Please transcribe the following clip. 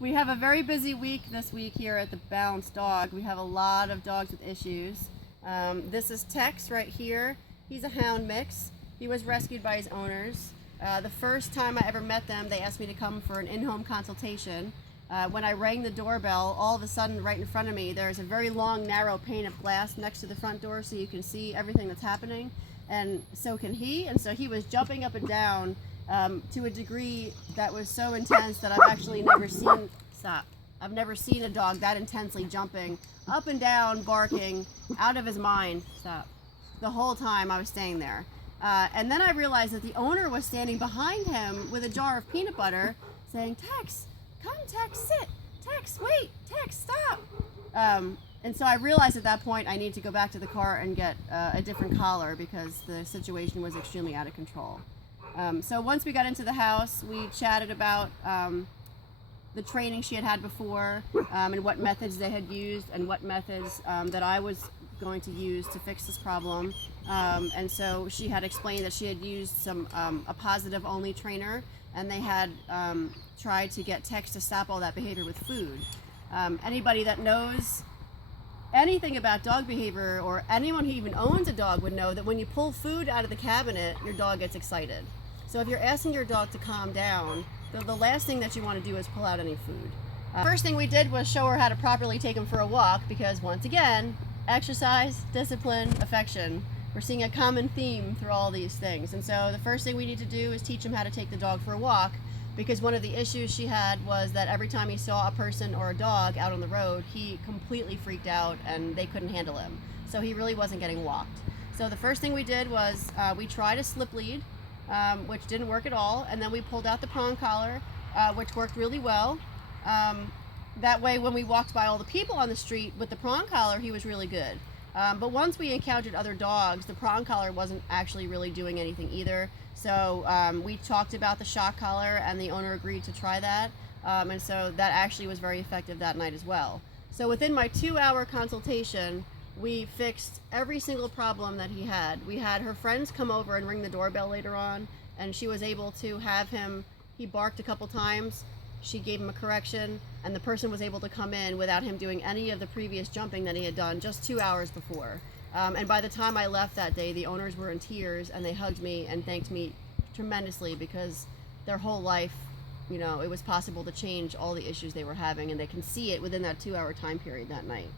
We have a very busy week this week here at the Balanced Dog. We have a lot of dogs with issues. This is Tex right here. He's a hound mix. He was rescued by his owners. The first time I ever met them, they asked me to come for an in-home consultation. When I rang the doorbell, all of a sudden right in front of me, there's a very long, narrow pane of glass next to the front door so you can see everything that's happening. And so can he. And so he was jumping up and down to a degree that was so intense that I've actually never seen, I've never seen a dog that intensely jumping up and down, barking, out of his mind, the whole time I was staying there. And then I realized that the owner was standing behind him with a jar of peanut butter saying, Tex, come Tex, sit, Tex, wait, Tex, stop. And so I realized at that point I need to go back to the car and get a different collar because the situation was extremely out of control. So once we got into the house, we chatted about the training she had had before and what methods they had used and what methods that I was going to use to fix this problem. And so she had explained that she had used a positive only trainer, and they had tried to get Tex to stop all that behavior with food. Anybody that knows anything about dog behavior, or anyone who even owns a dog, would know that when you pull food out of the cabinet, your dog gets excited. So if you're asking your dog to calm down, the last thing that you want to do is pull out any food. First thing we did was show her how to properly take him for a walk, because once again, exercise, discipline, affection. We're seeing a common theme through all these things. And so the first thing we need to do is teach him how to take the dog for a walk, because one of the issues she had was that every time he saw a person or a dog out on the road, he completely freaked out and they couldn't handle him. So he really wasn't getting walked. So the first thing we did was we tried a slip lead, which didn't work at all, and then we pulled out the prong collar, which worked really well. That way when we walked by all the people on the street with the prong collar, he was really good. But once we encountered other dogs, the prong collar wasn't actually really doing anything either. So we talked about the shock collar, and the owner agreed to try that. And so that actually was very effective that night as well. So within my 2-hour consultation, we fixed every single problem that he had. We had her friends come over and ring the doorbell later on, and she was able to have him, he barked a couple times, she gave him a correction, and the person was able to come in without him doing any of the previous jumping that he had done just 2 hours before. And by the time I left that day, the owners were in tears, and they hugged me and thanked me tremendously, because their whole life, you know, it was possible to change all the issues they were having, and they can see it within that 2-hour time period that night.